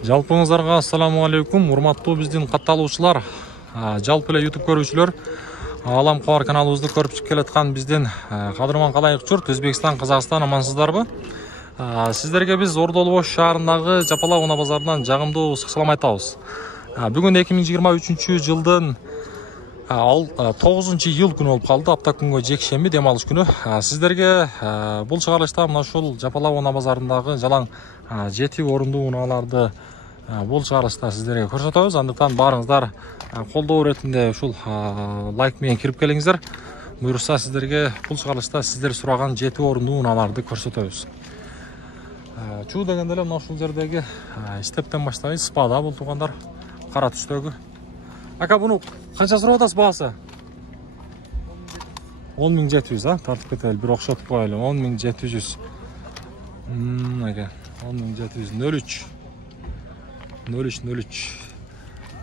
Жалпыңыздарга ассаламу алейкум, урматтуу биздин катталуучулар, жалпы эле YouTube көрүүчүлөр, Алам Кабар каналыбызды көрүп келаткан биздин кадырман калайык журт, Өзбекстан, Казакстан амансыздарбы? Сиздерге биз Ордолу Ош шаарындагы Жапалак унаа базарынан жагымдуу ысык салам айтабыз. Бүгүн 2023 жылдын 9-июл күнү болуп калды, апта күнгө жекшемби дем алыш күнү. Сиздерге бул чыгарылышта мына ушул Жапалак унаа базарындагы жалаң 7 орундуу унааларды бул чыгарылышта сиздерге көрсөтөбүз. Андыктан баарыңыздар колдоо иретинде ушул лайк менен кирип келиңиздер. Буюрса сиздерге бул чыгарылышта сиздер сураган 7 орундуу унааларды көрсөтөбүз. Чуу дегенде эле мына ушул жердеги стептен баштайбыз. Спада бул туугандар, кара түстөгү. Ака, буну канча сурап атасыз баасы? 10.700, тартып кетели, бир окшотуп коелу. 10.700. Ака, 10.700, 03.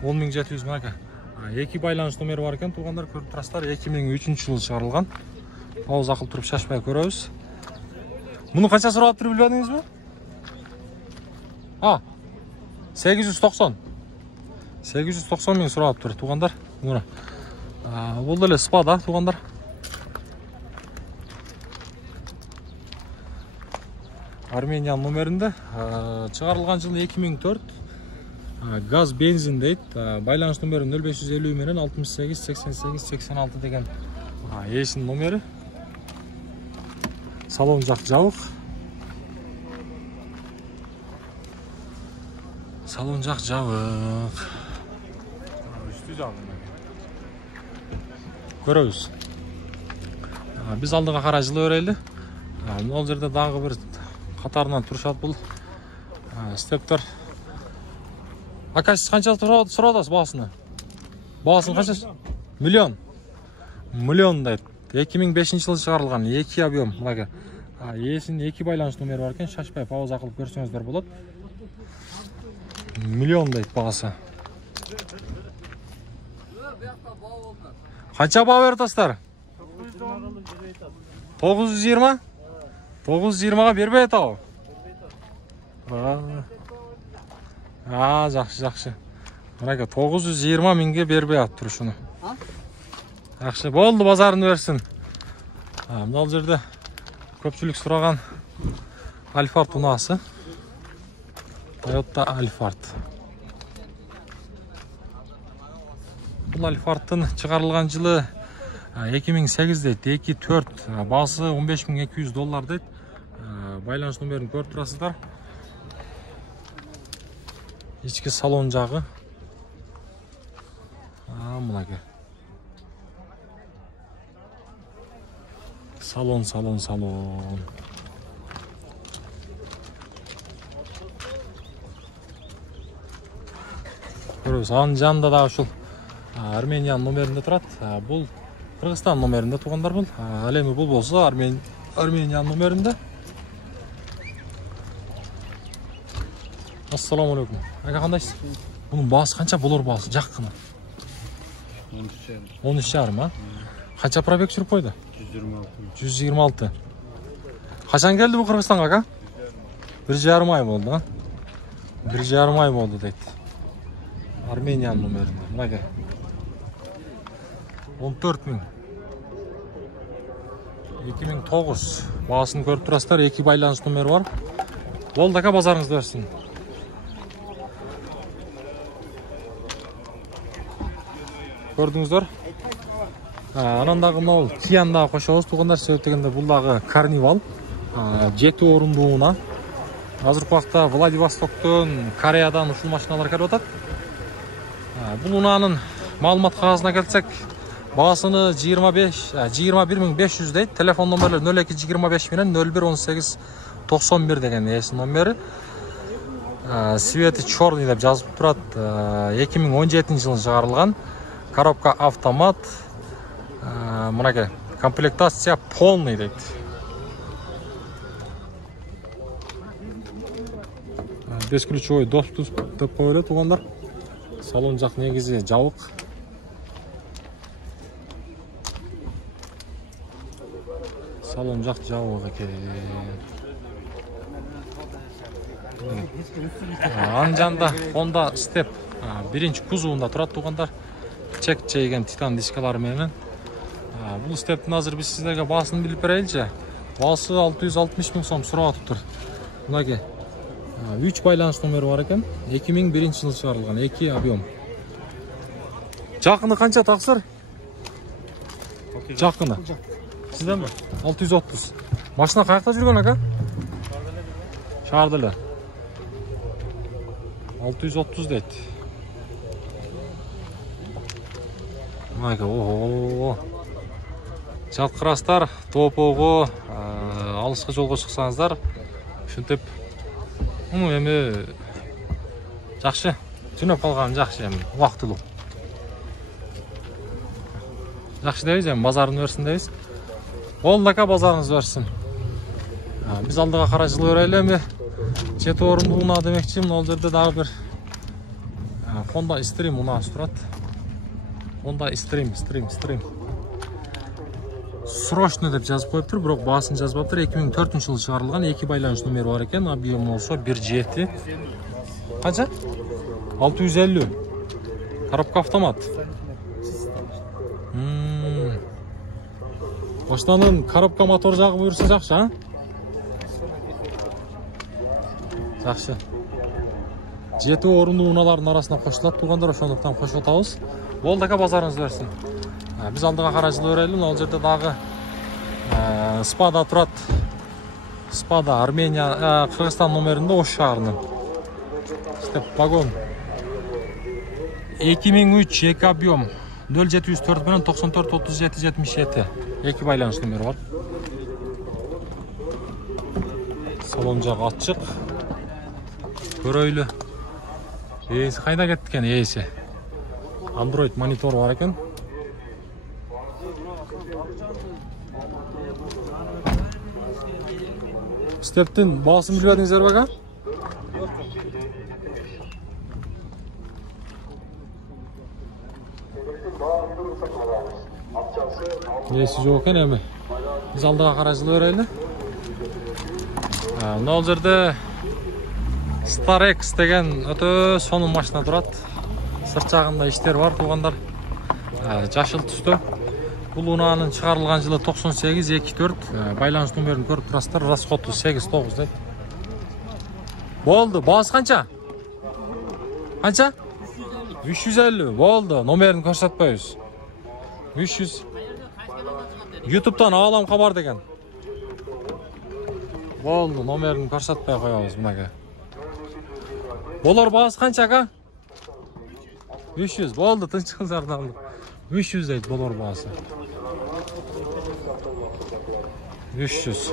10.700 мына ака. Эки байланыш номери бар экен, туугандар, көрүп турасыздар. 2003-жылы чыгарылган. Ауыз акыл туруп шашпай көрөбүз. Муну канча сурап атып билбедиңизби? 890. 890 миң сурап тур, туугандар. Муна. Бул деле спада, туугандар. Армениан номеринде, чыгарылган жылы 2004. Газ бензин дейт. Байланыш номери 0550 менен 68 88 86 деген эсин номери. Салон жак жабык. Салон жак жабык. Үстү жабык. Көрөбүз. Биз алдыга карай жылы берели. Бул жерде дагы бир катарынан турушат бул стептер. Ака, сиз канча сурап атасыз баасыны? Баасын канча? Миллион дейт. 2005-жылы чыгарылган 2 объем. Мына эсин 2 байланыш номери бар экен, шашпай пауза кылып көрсөңүздөр болот. Миллион дейт баасы. Канча баа берип атасыздар? 920? 920га бербей атабы? Жакшы. Мына 920 миңге бербей атып тур ушуну. Жакшы, болду, базарын берсин. Мына жерде көпчүлүк сураган Альфард унаасы. Toyota Альфард. Бул Альфардтын чыгарылган жылы 2008 дейт, 2.4, баасы $15.200 дейт. Байланыш номерин көрүп турасыздар. Ички салон жагы. Мынакей. Салон. Көрөбүз, анын жанында да ушул Армениан номеринде турат. Бул Кыргызстан номеринде туугандар бул. Ал эми бул болсо Армениан номеринде. Ассаламу алейкум. Ака, кандайсыз? Бунун баасы канча болор баасы? Жаккына. 13,5, Канча пробег жүрүп койду? 126. Качан келди бул Кыргызстанга, ака? 1,5 ай болду, 1,5 ай болду дейт. Армениан номеринде. Мына 14 миң. 2009. Баасын көрүп турасыздар, 2 байланыш номери бар. Болду, ака, базарыңызды берсин. Көрдүңүздөр? Анан дагы могул Киян дагы кошобуз, туугандар, себеп дегенде бул дагы карнивал. 7 орундуу унаа. Азыркы убакта Владивостоктон, Кореядан ушул машиналар келип атат. Бул унаанын маалымат кагазына келсек, баасыны 21.500 дейт. Телефон номерлери 0225 менен 011891 деген эсин номери. Свети чёрный деп жазып турат. 2017-жылы чыгарылган. Коробка автомат. Мынакей, комплектация полный дейт. Бесключевой доступ деп коелу, туугандар. Салон жак негизи жабык. Салон жак жабык экен. Анын жанында Honda Step биринчи кузовунда турат туугандар. Чек чейген титан дискалары менен. Бул Step'тин азыр биз сиздерге баасын билип береличи. Баасы 660 000 сом сурап атыптыр. Мынакей 3 байланыш номери бар экен. 2001-жылы чыгарылган 2 объем. Жакыны канча таксыр? Жакыны. Сизденби? 630. Машина каякта жүргөн ака? Шаарда эле. 630 дейт. Мынакей, Жалкырастар, топого, алыска жолго чыксаңыздар, ушинтип эми жакшы. Түнөп калган жакшы эми, убактылуу. Жакшы дейбиз, эми базарын берсин дейбиз. Болду ака, базарыңыз берсин. Биз алдыга карай жылы берели эми. Жети орундуу унаа демекчи, ал жерде дагы бир Honda Stream унаасы турат. Honda Stream. Срочно деп жазып коюптур, бирок баасын жазбаптыр. 2004-жылы чыгарылган 2 байланыш номери бар экен. Объем болсо 1.7. Канча? 650. Коробка автомат. Ошонун коробка мотор жагы буюрса жакшы, а? Жакшы. 7 орундуу унаалардын арасына кошулат туугандар, ошондуктан кошуп атабыз. Болду ака, базарыңыз берсин. Биз алдыга карай жылы берели. Ал жерде дагы Спада турат. Спада Армения, Кыргызстан номеринде Ош шаарынын. Step вагон. 2003 2 объем 0704 менен 94 37 77. 2 байланыш номери бар. Салон жагы ачык. Көрөйлү. Ээси кайда кеткен ээси? Android монитор бар экен. Step'tin baaсын билбедиңиздер бага? Ээси жок экен эми. Биз алдыга карай жылы берели. Мына жерде Starex деген өтө сонун машина турат. Сырт жагында иштер бар туугандар. Жашыл түстө. Бул унаанын чыгарылган жылы 98-24. Байланыш номерин көрүп турасыздар. Расходу 8-9 дейт. Болду. Баасы канча? Канча? 350. Болду. Номерин көрсөтпөйбүз. 300. YouTube'дан алам кабар деген. Болду. Номерин көрсөтпөй коебуз мынага. Болор баасы канча ака? 300. Болду, тынчыңыздардан. 300 дейт болор баасы. 300.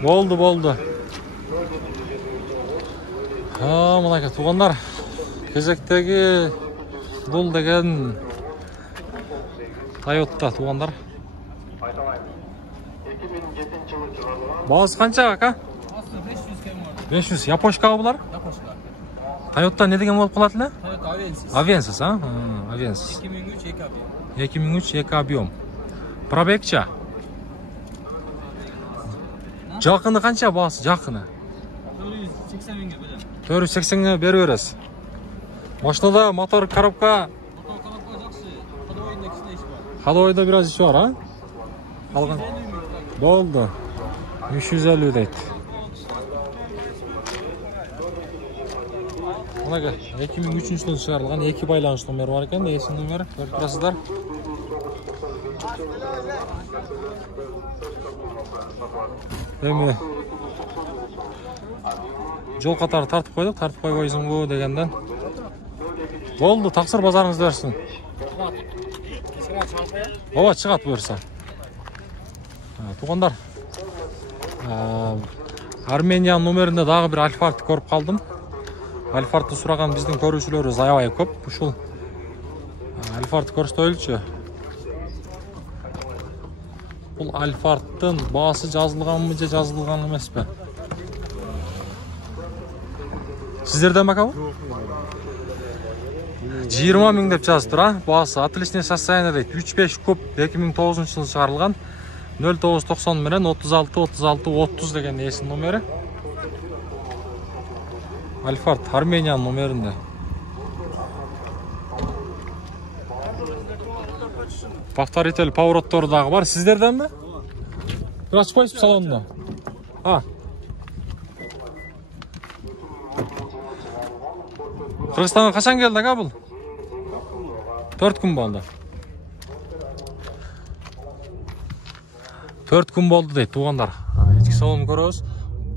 Болду. Мынакей туугандар. Кезектеги бул деген Toyota туугандар. Баасы канча ака? 500. Япошка булар? Япошка. Toyota не деген болуп калат эле? Toyota Avensis, а? Avensis. 2003 2 объем. 2003 2 объем. Пробегча. Жакыны канча баасы? Жакыны 480 миңге берем. 480 берип бересиз. Машинада мотор, коробка жакшы. Ходовойдо кичине иш бар. Ходовойдо бир аз иш бар, а? Калган. Болду. 350 дейт. Мынага 2003-жылы чыгарылган 2 байланыш номери бар экен. Эсин номер көрүп турасыздар. Эми жол катары тартып койдук, тартып койбойсуңбу дегенден. Болду, таксыр базарыңыз берсин. Ооба, чыгат буюрса. Туугандар, Армения номеринде дагы бир Альфардты көрүп калдым. Альфардты сураган биздин көрүүчүлөрүбүз аябай көп. Ушул Альфардты көрсөтөлүчү. Бул Альфардтын баасы жазылганбы же жазылган эмеспи? Сиздерден бака бу? 20 ming деп жазып тұр, бағасы отличный состояние дейді. 3.5 куб 2009 жылы шығарылған. 0990 менен 36 деген есім номері. Альфард Арменияның номерінде. Повторитель поворотторы дағы бар. Сіздерден бе? Bir açmayız salonda. Kırgızistan'a kaçan geldik ha bu? 4 gün oldu. 4 gün oldu deydi tuğanlar. Ечki salonu görüyoruz.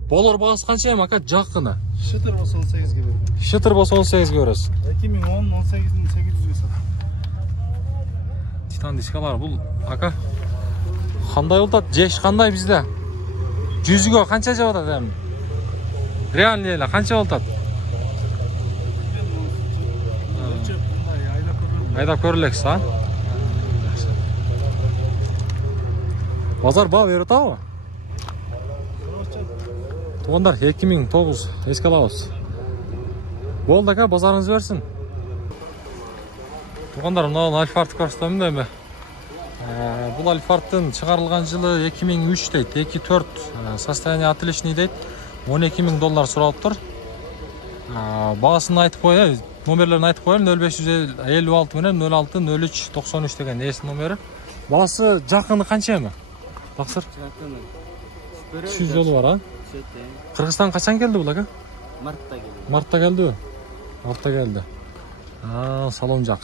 Bolar bağısı kança yem aka? Жақыны. Şıtır bolsa 18 gibi. Şıtır bolsa 18 görüyoruz. 2010 18'in 800'e sat. Titan diskalar bu aka. Qanday oltat? Jesh qanday bizde? 100'gө qancha jab atadi endi? Realniyalar qancha oltat? Aydap ko'rileks, ha? Bozor baho berib o'tadi. Tuğanlar 2009 eski alabыз. Bo'ldi aka, bozoringiz bersin. Tuğanlar mына Альфардты ko'rsataman deymi? Бұл Альфардтың шығарылған жылы 2003 дейді, 2.4 состояние отличный дейді, $12.000 сұралып тұр. Бағасын айтып қойы, номерлерін айтып қойым, 0556 менен 06-03-93 деген есі номері. Бағасы жақыны қанша емі? Тақсыр? Жақыны 300 жолы бар, а? Қырғызстан қашан келді бұл, аға? Мартта келді. Мартта келді? Мартта келді. Салон жақ.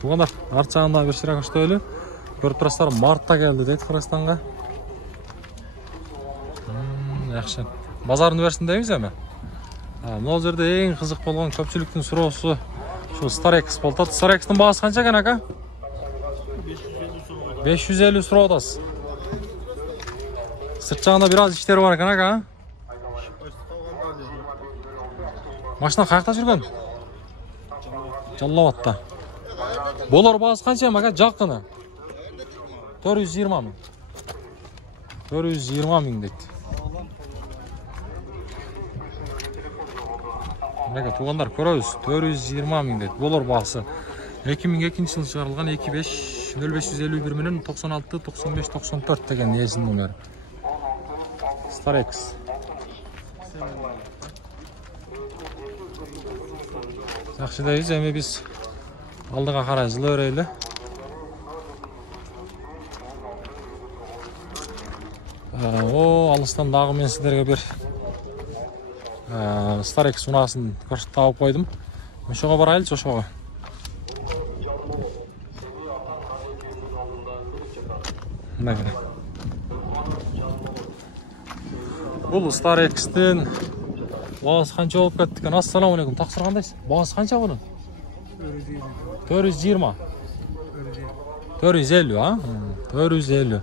Туғандар, арт жағында бір шырақ үшті өлі. Көріп тұрастар, мартта келді дейді Қырғызстанға. Яқшы. Базарын версін дейміз әме? Мынау жерде ең қызық болған көпшіліктің сұраусы şu Starex болтады. Starex'тің бағасы қанша екен, ака? 550 сұраудасыз. Сырт жағында біраз іштері бар екен, ака? Машина қаяқта жүрген? Жаллабатта. Болар бағасы қанша ем, ака? Жақыны? 420 мың. 420 мың дейді. Туғандар көрөз 420 мың дейді. Болар бағасы 2002 жылы шығарылған 0551 менен 96-95-94 деген есім номері. Starex. Жақшы дейіз, әме біз алдыға қарай жылы өрейлі. Алыстан дағы мен сіздерге бір Starex унасын көрсет тауып қойдым. Өшоға барайлы, жошоға. Бұл Starex'тен бағасы қанша болып кеттікен? Ассаламу алейкум, тақсыр қандайсыз? Бағасы қанша бұның? 420. 450, а? 450.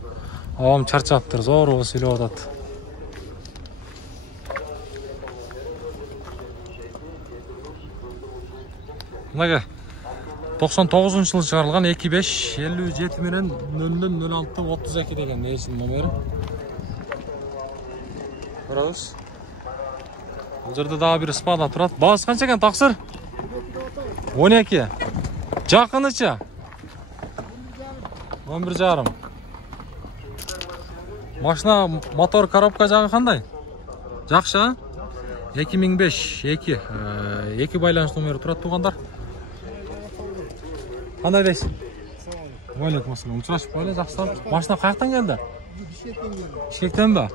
Ağam çarçaptır, zor o söylüyor da. Mınaga 99 жылы шығарылған 2557 менен 000632 деген несінің номері. Көріңіз. Бұл жерде дағы бір спада тұрады. Бағасы қанша екен, тақсыр? 12. Жақыныча? 11,5. Машина мотор коробка жағы қандай? Жақшы, 2005, 2 байланыс номері тұрады туғандар. Қандай дейсің? Ойлайық масына, ұмтырашып ойлай, жақсы. Машина қаяқтан келді? Бішкектен бе?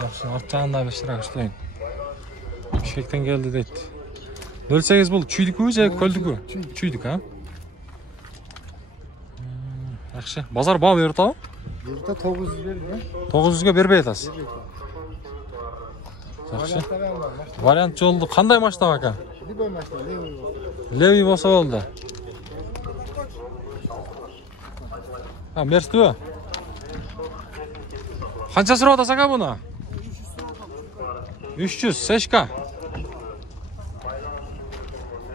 Жақсы, арт жағында бір шырақ үштейін. Бішкектен келді дейді. 08 бұл чүйдікі же көлдікі? Чүйдік, а? Жақшы, базар баға берді ау? Burada 900 verdi. 900'ge berбей атасыз. Жақсы. Вариант жолды қандай машина ака? Любой машина, левый болса болды. Мерсті бе? Қанша сұрап атасыз ака бұны? 300, сешка.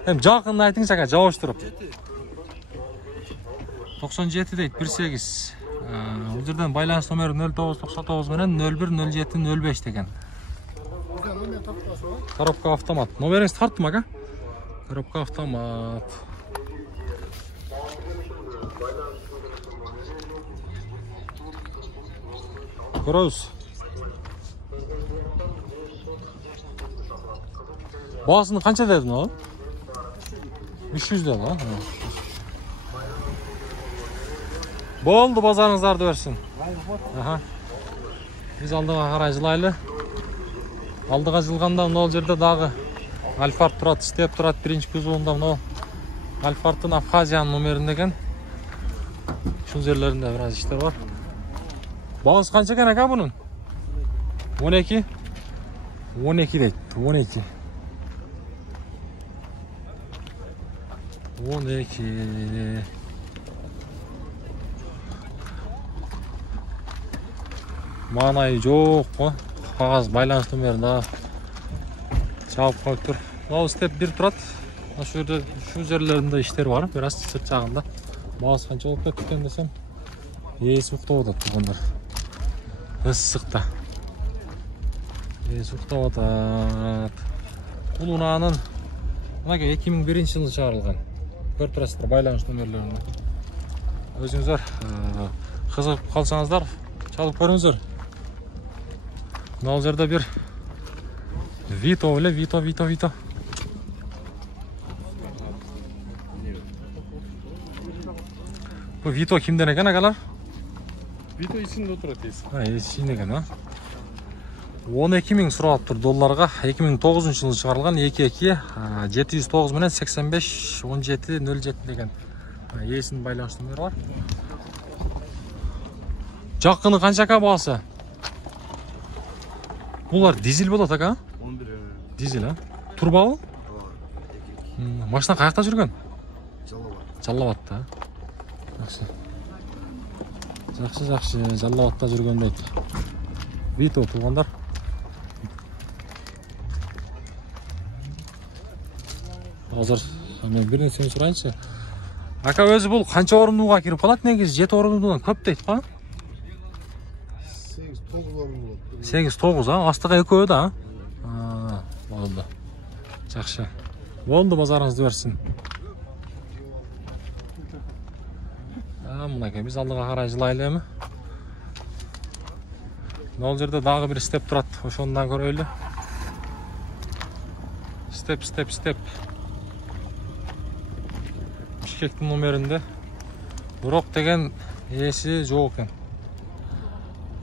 Жақынды айтыңыз ака, жауыш тұрып. 97 дейді, 18. Бұл жерден байланыс номері 0999 менен 010705 деген. Коробка автомат. Номеріңіз тарттым, ака? Коробка автомат. Көрөбүз. Бағасын қанша дедin o? 300 dedi ha. Болды, базарыңыздарды берсін. Аха. Biz алдыға қарай жылайлы. Алдыға жылғанда мынау жерде дағы Альфард тұрады, істеп тұрады. Бірінші кузовында мынау Альфардтың Абхазияның номерінде екен. Шул жерлерінде біраз іштер бар. Бағасы қанша екен ака бұның? 12? 12 дейді, 12. 12. Маңайы жоқ қой. Қағаз байланыс номерінде жауап қойып тұр. Мынау істеп бір тұрады. Шу жерлерінде іштер бар, біраз сырт жағында. Бағасы қанша болып кеткен десем, есі ұқтап отады тұрғандар. Ысықта. Есі ұқтап отады. Бұл ұнаның 2001 жылы шығарылған. Көріп тұрасыздар байланыс номерлерінде. Өзіңіздер қызығып қалсаңыздар, çalып көріңіздер. Мынау жерде бір Vito öyle, Vito. Bu Vito kimden ekan akalar? Vito içinde oturuyor teyze. Ha, içinde ekan ha. 12.000 сұрап тұр долларға. 2009 жылы шығарылған 22 709 менен 85 17 07 деген есінің байланыс номері бар. Жаққыны қанша ка бағасы? Бұлар дизель болады ака? 11. Дизель, а? Турбалы? Машина қаяқта жүрген? Жаллабатта. Жақсы, Жаллабатта жүрген дейді. Vito туғандар. Азыр мен бір нәрсені сұрайыншы. Ака өзі бұл қанша орындыға кіріп қалады негізі? 7 орындыдан көп дейді па? 8-9 орынды. 8-9, а? Астыға екеуі да? Болды. Жақсы. Болды, базарыңызды берсін. Мұнакай, біз алдыға қарай жылайлы емі? Ол жерде дағы бір степ тұрады. Ошондан көрөйлі. Степ. Бишкектің номерінде. Бирок деген есі жоқ екен.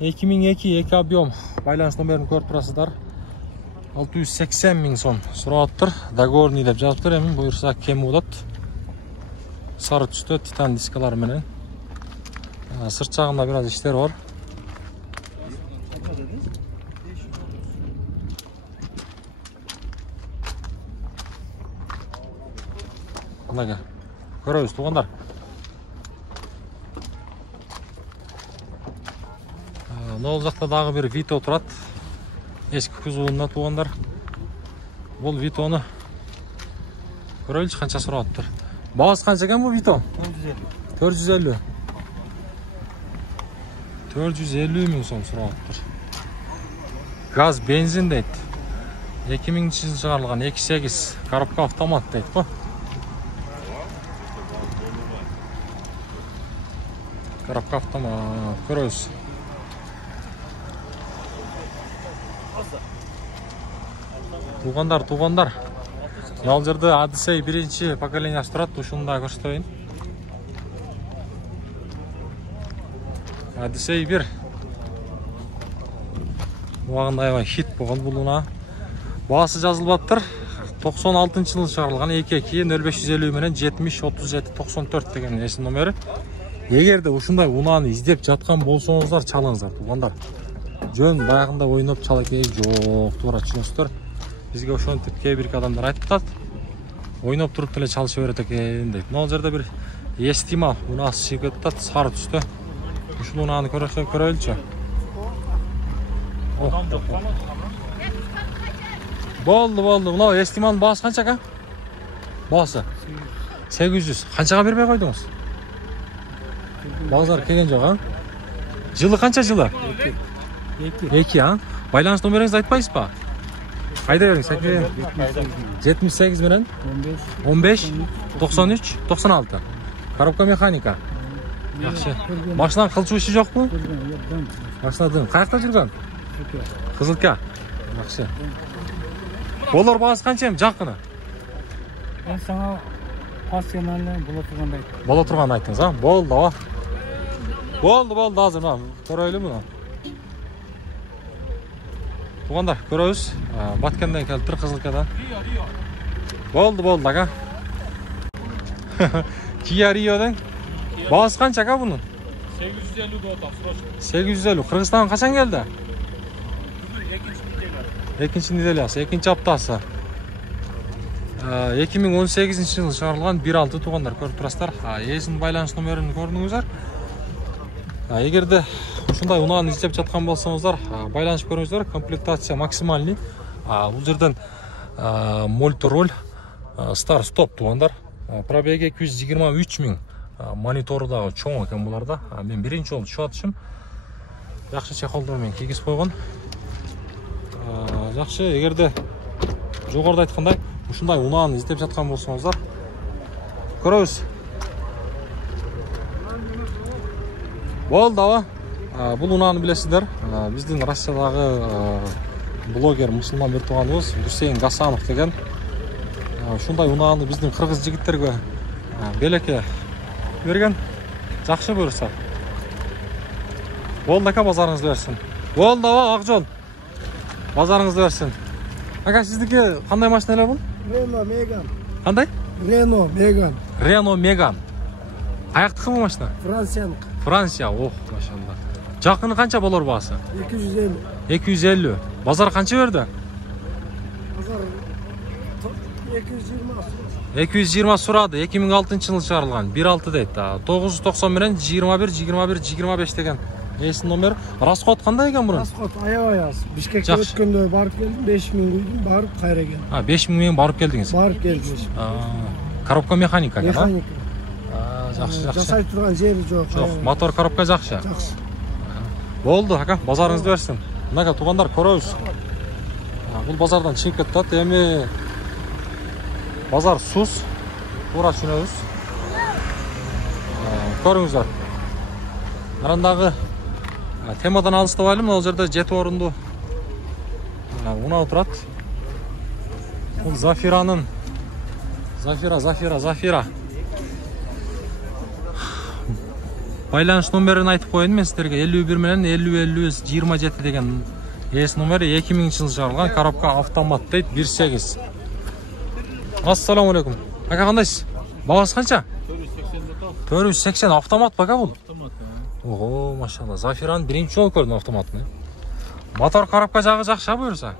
2002 2 объем байланыс номерін көріп тұрасыздар. 680 000 сом сұраттыр. Договорный деп жазыптыр, емін бұйырса кем удат. Сары түсті титан дискалар менен. Сырт жағында біраз іштер бар. Мұнага көрөбүз туғандар. Ол жақта дағы бір Vito тұрады. Ескі кузовында туғандар. Бұл Vito'ны көрөйлүш қанша сұрап тұр. Бағасы қанша екен бұл Vito? 450. 450 000 сом сұрап тұр. Газ, бензин дейді. 2000 жыл шығарылған 2.8 коробка автомат дейді қой. Коробка автомат көрөбүз. Туғандар. Ал жерде Odyssey бірінші поколениясы тұрады, ушунда көрсөтөйүн. Odyssey 1. Уагында аябай хит болгон бул уна. Баасы жазылып атыр. 96 жылы шығарылған 22 0550 менен 70 37 94 деген есім номері. Егерде ушундай унаны издеп жатқан болсоңуздар, чалыңыздар туғандар. Жөн баягында ойноп чала керек жок, туура түшүнөсүздөр. Бизге ошентип кээ бир адамдар айтып атат. Ойноп туруп деле чалыша берет экен дейт. Мына жерде бир эстимал унасы чыгып атат, сары түстө. Ушул унаны көрөйлүчү. Болду. Мына эстималдын баасы канча ка? Баасы 800. Канчага бербей койдуңуз? Базар келген жок, а? Жылы канча жылы? 2, а? Байланыс номеріңізді айтпайсыз ба? Қайда бердің сәкен? 78 менен 15 93 96. Коробка механика. Жақсы. Машинаның қылчуышы жоқ mu? Машинадан қаяқта жүрген? Қызылка. Жақсы. Олар бағасы қанша ем жақыны? Мен саңа пассиональный Бола тұрғанда айттыңыз, а? Болды, ава. Болды, азыр, көрөйлі мұны. Туғандар, көрөйіз. Баткенден келіп тұр Қызылкадан. Болды, аға. Kia Rio'dan. Бағасы қанша аға бұның? 850 дота, срочно. 850. Қырғызстанға қашан келді? Екінші неделясы, екінші аптасы. 2018 жылы шығарылған 1.6 туғандар көріп тұрасыздар. Есін байланыс номерін көрдіңіздер. Егерде ушундай унааны издеп жатқан болсаңыздар, байланышып көріңіздер. Комплектация максимальный. Бұл жерден мульти-роль старт-стоп туғандар. Пробеги 223 000. Мониторы да чоң екен бұларда. Мен бірінші жолы шығатышым. Жақсы чехолдармен кигізіп қойған. Жақсы, егерде жоғарыда айтқандай ушундай унааны издеп жатқан болсаңыздар, көрөбүз. Болды, ава. Бұл унааны білесіздер. Біздің Россиядағы блогер мұсылман бір туғанымыз Гусейн Гасанов деген. Ушундай унааны біздің қырғыз жігіттерге белекке берген. Жақсы бұйырса. Болды, ака, базарыңызды берсін. Болды, ава, Ақжол. Базарыңызды берсін. Ака, сіздікі қандай машиналар бұл? Renault Megane. Қандай? Renault Megane. Renault Megane. Аяқтықы бұл машина? Франциянікі. Франция, ох, машалла. Жақыны қанша болар бағасы? 250. 250. Базар қанша берді? Базар 220. 220 сұрады. 2006 жылы шығарылған. 1.6 дейді. 990 менен 21-25 деген. Есін номер. Расход қандай екен бұның? Расход аяз. Бишкекке өткенде барып келдім, 5000 құйдым, барып қайра келдім. 5000 мен барып келдіңіз? Барып келдім. Коробка механика екен, а? Механика. Жақсы. Жасай тұрған жері жоқ. Жоқ, мотор коробка жақсы. Жақсы. Болды, ака, базарыңызды берсін. Мынаға туғандар көрөбүз. Бұл базардан шығып кетті. Эми базар сус. Тура түшүнөбүз. Көрүңүздөр. Арандағы темадан алыстабайлы, ол жерде 7 орынды уна отырат. Бұл Зафираның Зафира. Байланыш номерін айтып қойын мен сіздерге. 51 менен 50-50-27 деген ес номері 2000 жылы шығарылған. Коробка автомат дейді, 1.8. Ассаламу алейкум. Ака, қандайсыз? Бағасы қанша? 480 автомат бака бұл? Ого, машалла. Зафираның бірінші жол көрдім автоматыны. Мотор коробка жағы жақша бұйырса.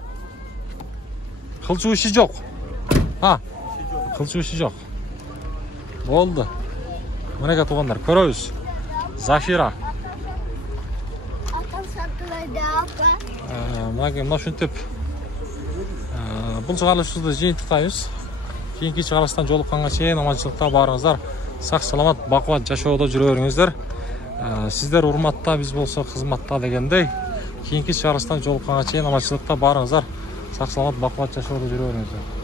Қылчуышы жоқ. Қылчуышы жоқ. Болды. Мұнеге туғандар көрөбүз. Зафира. Мына шүнтіп бұл шығарылышызды жиынтықтайыз. Кейінгі шығарылыстан жолыққанға шейін аманшылықта барыңыздар. Сақ саламат бақуат жашоуда жүрө беріңіздер. Сіздер урматта, біз болса қызматта дегендей. Кейінгі шығарылыстан жолыққанға шейін аманшылықта барыңыздар. Сақ саламат бақуат жашоуда жүрө беріңіздер.